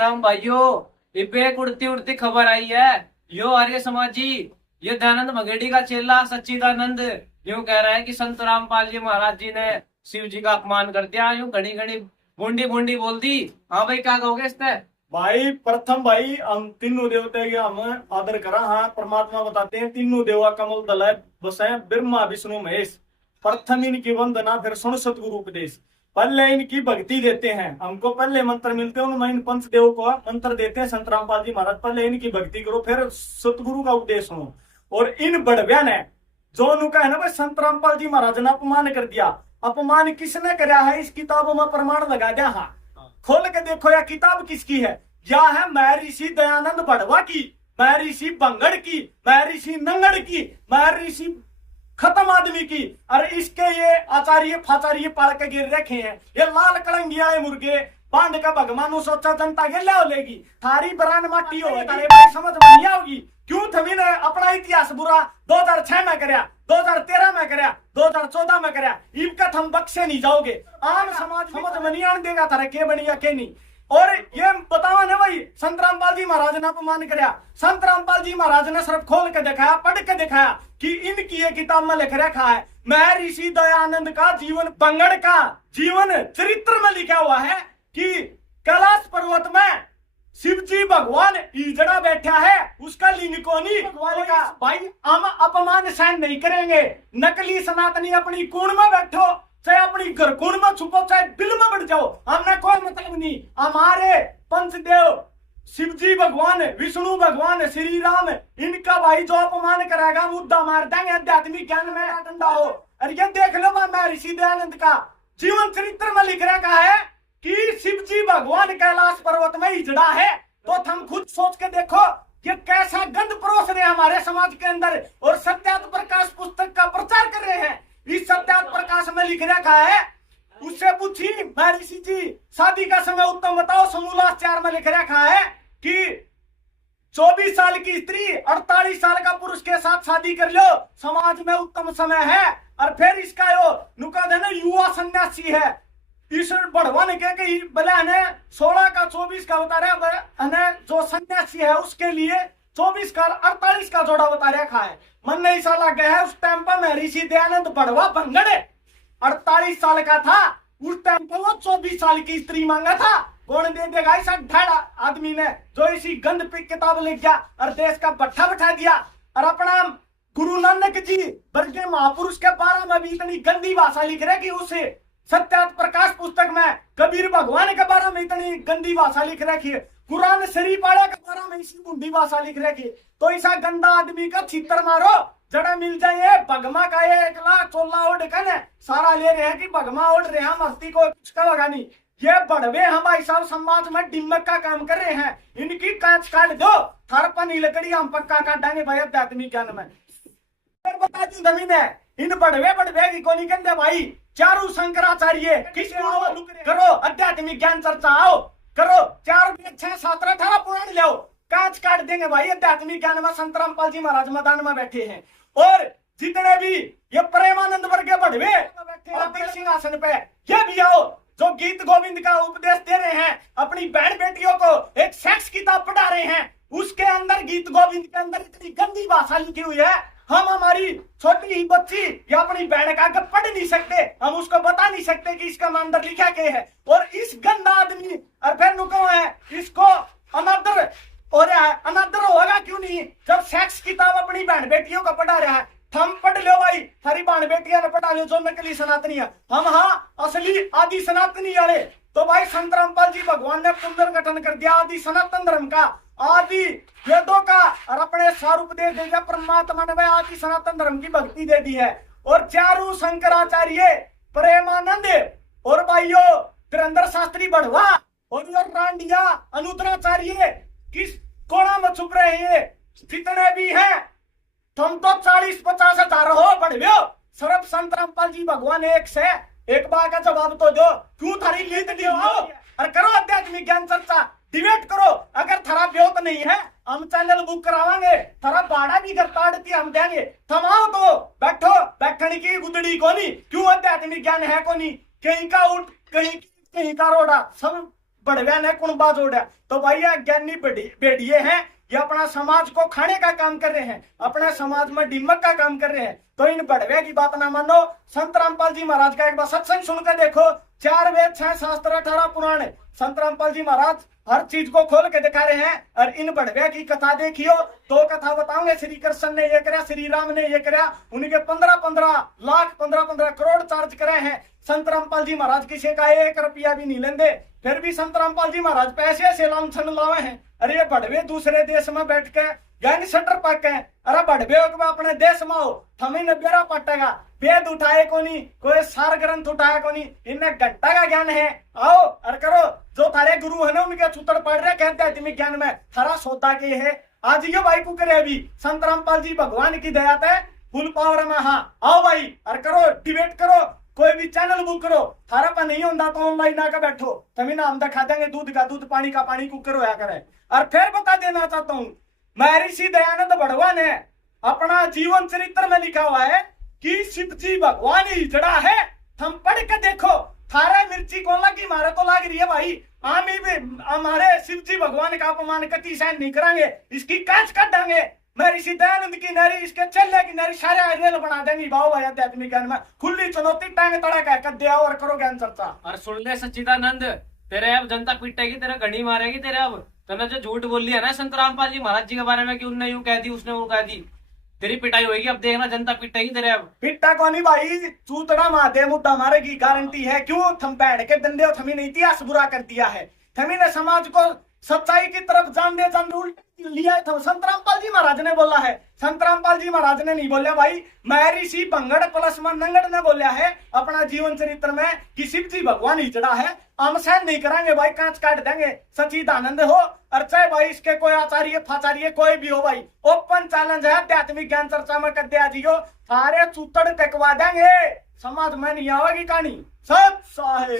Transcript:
राम भाइयों, इब्बे एक उड़ती उड़ती खबर आई है। यो आर्य समाजी, ये दयानंद मगेड़ी का चेला सच्चिदानंद यूं कह रहा है कि संत रामपाल जी महाराज जी ने शिव जी का अपमान कर दिया। यूं घड़ी घड़ी बूंदी बूंदी बोल दी। हाँ भाई, क्या कहोगे इस पे? भाई प्रथम भाई हम तीनों देवते के हम आदर करा। हाँ, परमात्मा बताते हैं तीनों देवा कमल दल बसे ब्रह्मा विष्णु महेश। प्रथम इनकी वंदना, फिर सुन सतगुरु उपदेश। पहले इनकी भक्ति देते हैं, हमको पहले मंत्र मिलते हैं, उनमें इन पंचदेव को मंत्र देते हैं संत रामपाल जी महाराज। पहले इनकी भक्ति करो, फिर सतगुरु का उपदेश सुनो। और इन बड़व्या ने जो उनका है ना भाई, संत रामपाल जी महाराज ने अपमान कर दिया। अपमान किसने कराया है, इस किताबों में प्रमाण लगा दिया। हाँ, खोल के देखो यह किताब किसकी है। यह है महर्षि दयानंद बड़वा की, महर्षि बंगड़ की, महर्षि नंगड़ की, महर्षि खत्म आदमी की। और इसके ये आचार्य फाचार्य पाल के गिर रखे हैं। ये लाल कलंगिया मुर्गे बांध का भगवान सोचा जनता के ले लेगी। थारी बरान माटी हो तारे समझ में नहीं आओगी। क्यों थमी ने अपना इतिहास बुरा 2006 में करया, 2013 में करया, 2014 में करया। इब का थम बख्शे नहीं जाओगे। आम समाज समझ में नहीं आने देगा थारा के बनिया के नहीं। और ये बतावा ना भाई, संत रामपाल जी महाराज ने अपमान करया। संत रामपाल जी महाराज ने सिर्फ खोल के दिखाया, पढ़ के दिखाया कि इनकी ये किताब में लिख रखा है महर्षि दयानंद का जीवन, बंगड़ का जीवन चरित्र में लिखा हुआ है कि कैलाश पर्वत में शिव जी भगवान ईजड़ा बैठा है, उसका लिंग कोनी भगवान का। भाई हम अपमान सहन नहीं करेंगे। नकली सनातनी अपनी कूण में बैठो, चाहे अपनी घर कूण में छुपो, चाहे दिल में बढ़ जाओ, हमने कोई मतलब नहीं। हमारे पंचदेव शिव जी भगवान, विष्णु भगवान, श्री राम, इनका भाई जो अपमान कराएगा मुद्दा मार देंगे। आध्यात्मिक ज्ञान में ठंडा हो। और ये देख लो महर्षि दयानंद का जीवन चरित्र में लिख रखा है कि शिव जी भगवान कैलाश पर्वत में हिजड़ा है। तो तुम खुद सोच के देखो ये कैसा गंद परोस रहे हैं हमारे समाज के अंदर। और सत्यात प्रकाश पुस्तक का प्रचार कर रहे हैं। इस सत्यात प्रकाश में लिख रखा है, उससे पूछी महर्षि जी शादी का समय उत्तम बताओ। समूलाचार में लिख रखा है कि 24 साल की स्त्री 48 साल का पुरुष के साथ शादी कर लो, समाज में उत्तम समय है। और फिर इसका यो नुका देना युवा सन्यासी है। इस बढ़वा ने कह के बोले 16 का 24 का बता रहा, जो सन्यासी है उसके लिए 24 का 48 का जोड़ा बता रखा है। मन नहीं सा लग गया है। उस टाइम पर महर्षि दयानंद बड़वा बंगड़ 48 साल का था। उस टाइम पर वो 24 साल की स्त्री मांगा था। कौन दे देगा ऐसा ढाड़ा आदमी ने जो इसी गंद पे किताब लिख गया और देश का भट्ठा बैठा दिया। और अपना गुरु नानक जी वर्गे महापुरुष के बारे में भी इतनी गंदी भाषा लिख रहे कि उसे सत्यात प्रकाश पुस्तक में कबीर भगवान के बारे में इतनी गंदी भाषा लिख रखी है। कुरान शरीफ वाले के बारे में इसी बुंदी भाषा लिख रखी। तो ऐसा गंदा आदमी का छितर मारो, जड़ा मिल जाए। भगमा का 1 लाख चोला ओढ़ कर सारा ले रहे हैं कि भगमा ओढ़ रहे हैं, मस्ती को कुछ का लगा नहीं। ये बढ़वे हम भाई साहब समाज में डिम्मक का काम कर रहे हैं। इनकी कांच काट दो, थर पनी लकड़ी हम पक्का काटेंगे भाई आध्यात्मिक ज्ञान में। बता दी जमीन है इन बढ़वे की कोनी कहते भाई। चारू शंकराचार्य किस करो आध्यात्मिक ज्ञान चर्चा आओ करो। 4 6 7 18 पुराण ले कांच काट देंगे भाई आध्यात्मिक ज्ञान में। संत रामपाल जी महाराज मैदान में बैठे हैं। और जितने भी ये प्रेमानंद वर्ग बढ़वे बैठे सिंहासन पे, ये भी आओ जो गीत गोविंद का उपदेश दे रहे हैं। अपनी बहन बेटियों को एक सेक्स किताब पढ़ा रहे हैं, उसके अंदर गीत गोविंद के अंदर इतनी गंदी भाषा लिखी हुई है। हम हमारी छोटी ही बच्ची या अपनी बहन का आगे पढ़ नहीं सकते, हम उसको बता नहीं सकते कि इसका अंदर लिखा क्या है। और इस गंदा आदमी और फिर नुको है इसको अनादर हो रहा है। अनादर होगा क्यों नहीं जब सेक्स किताब अपनी बहन बेटियों को पढ़ा रहा है। हम पढ़ लो भाई, सारी बहन बेटियां ने पढ़ा लो जो नकली सनातनी है। हम हाँ असली आदि सनातनी वाले। तो भाई संत रामपाल जी भगवान ने पुनर्गठन कर दिया आदि सनातन धर्म का, आदि वेदों का। और अपने स्वरूप दे दिया परमात्मा ने भाई आदि सनातन धर्म की भक्ति दे दी है। और चारू शंकराचार्य, प्रेमानंद और भाइयों धीरेन्द्र शास्त्री बढ़वा और रांडिया अनुतराचार्य किस कोना में छुप रहे हैं। जितने भी हैं तुम तो 40-50 हजार हो बढ़ियो। सर्व संत रामपाल जी भगवान एक बार का जवाब तो दो। क्यों थारी लीद लियो और करो आध्यात्मिक ज्ञान चर्चा, डिबेट करो। अगर थारा ब्योत नहीं है हम चैनल बुक करावांगे, थारा भाड़ा भी घर ताड़ती हम देंगे। थमाओ तो बैठो, बैठने की गुदड़ी को नहीं। क्यों आध्यात्मिक ज्ञान है को नहीं। कहीं का उठ कहीं का रोड़ा सब बढ़िया ने कुणबा जोड़ा। तो भाई ये ज्ञानी भेड़िए हैं, ये अपना समाज को खाने का काम कर रहे हैं, अपने समाज में डिमक का काम कर रहे हैं। तो इन बढ़वे की बात ना मानो। संत रामपाल जी महाराज का एक बार सत्संग सुनकर देखो, 4 वेद 6 शास्त्र 18 पुराण। संत रामपाल जी महाराज हर चीज को खोल के दिखा रहे हैं। और इन बढ़वे की कथा देखियो, 2 कथा बताऊंगे। श्री कृष्ण ने ये कराया, श्री राम ने ये कराया, उनके 15-15 लाख 15-15 करोड़ चार्ज करे हैं। संत रामपाल जी महाराज किसी का 1 रुपया भी नहीं लेंदे, फिर भी संत रामपाल जी महाराज पैसे से लामछन लावे हैं। अरे ये बढ़वे दूसरे देश में बैठ के गैंग सेंटर पाके, अरे बढ़वे अपने देश में हो, थमी ने बेरा पटेगा, वेद उठाए को नहीं, कोई सार ग्रंथ उठाया को नहीं, इन्हें घंटा का ज्ञान है। आओ और करो, जो थारे गुरु है ना उनके सूत्र पढ़ रहे कहते आध्यात्मिक ज्ञान में, थारा सोता के है। आज ये भाई को करे अभी संत रामपाल जी भगवान की दया है फुल पावर में। हाँ आओ भाई और करो, डिबेट करो, कोई भी चैनल बुक करो। थारा पर नहीं होता तो ऑनलाइन आकर बैठो, तभी ना हम दिखा देंगे दूध का दूध, पानी का पानी, कुकर होया करे। और फिर बता देना चाहता हूँ, महर्षि दयानंद बढ़वा ने अपना जीवन चरित्र में लिखा हुआ है कि शिव जी भगवान ही जड़ा है। हम पढ़ के देखो, थारे मिर्ची कौन लगी, मारे तो लाग रही है भाई। हम भी हमारे शिव जी भगवान का अपमान कति सहन नहीं करांगे, इसकी कांच काटेंगे। महर्षि दयानंद की नारी, इसके चले की नारी, सारे रेल बना देंगी। भाव भाई आध्यात्मिक ज्ञान में खुली चुनौती, टांग तड़क है, कर दिया और करो ज्ञान चर्चा। और सुन ले सच्चिदानंद, तेरे अब जनता पीटेगी, तेरे घड़ी मारेगी तेरे। अब तूने जो झूठ बोली है ना संत रामपाल जी महाराज जी के बारे में कि उनने यूं कह दी, उसने वो कह दी, तेरी पिटाई होगी। अब देखना जनता पिटेगी तेरे। अब पिट्टा को नहीं भाई, चूतड़ा माते मुद्दा मारे की गारंटी है। क्यों थम बैठ के दंडे हो, थमी ने इतिहास बुरा कर दिया है, थमी ने समाज को सच्चाई की तरफ जान उल्ट लिया था। संत रामपाल जी महाराज ने बोला है, संत रामपाल जी महाराज ने नहीं बोला भाई, महर्षि भंगड़ प्लस में नंगड़ ने बोला है अपना जीवन चरित्र में कि शिव जी भगवान ही चढ़ा है। हम सहन नहीं करांगे भाई, कांच काट देंगे। सच्चिदानंद हो और चाहे भाई इसके कोई आचार्य फाचार्य कोई भी हो भाई, ओपन चैलेंज है आध्यात्मिक ज्ञान चर्चा में कर दिया जियो, सारे चूतड़ टेकवा देंगे, समाज में नहीं आवेगी कहानी। सब साहे।